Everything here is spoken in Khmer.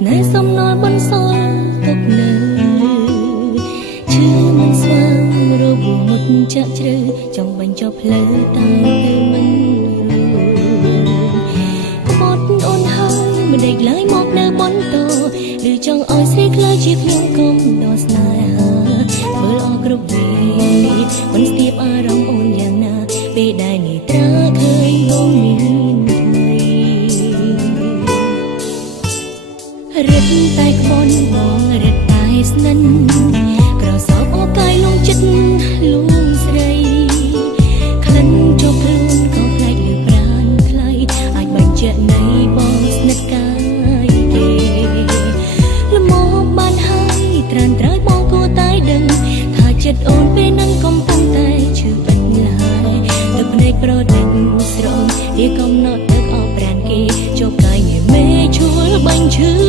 ស្នេហ៍សំណល់បន្សល់ទុកនៅឈឺមិនស្វាងរបួសមុតចាក់ជ្រៅចង់បញ្ចប់ផ្លូវតែទៅមិនក្បត់អូនហើយមិនដេកឡើយមកនៅបន្តឬចង់ឲ្យស្រីខ្លាចជាខ្ញុំគុំដល់ស្នេហាធ្វើល្អគ្រប់វេមិនស្ទាបអារម្មណ៍អូនយ៉ាងណាពេលដែលនេត្រាឃើញបងមានរឹតតែក្បន់បងរឹតតែស្និនក្រសោបអូកាយលងចិត្តលួងស្រីក្លិនចុះខ្លួនក៏ផ្លែកលើប្រានថ្លៃអាចបញ្ជាក់នៃបងស្និទ្ធកាយគេលមមបានហើយត្រានត្រើយបងគួរតែដឹងថាចិត្តអូនពេលนั้นកំពុងតែឈឺពេញឡើយទឹកភ្នែកប្រដេញស្រោមវាកំណត់ទឹកអបប្រានគេជប់កាយមេឈួលបាញ់ឈឺ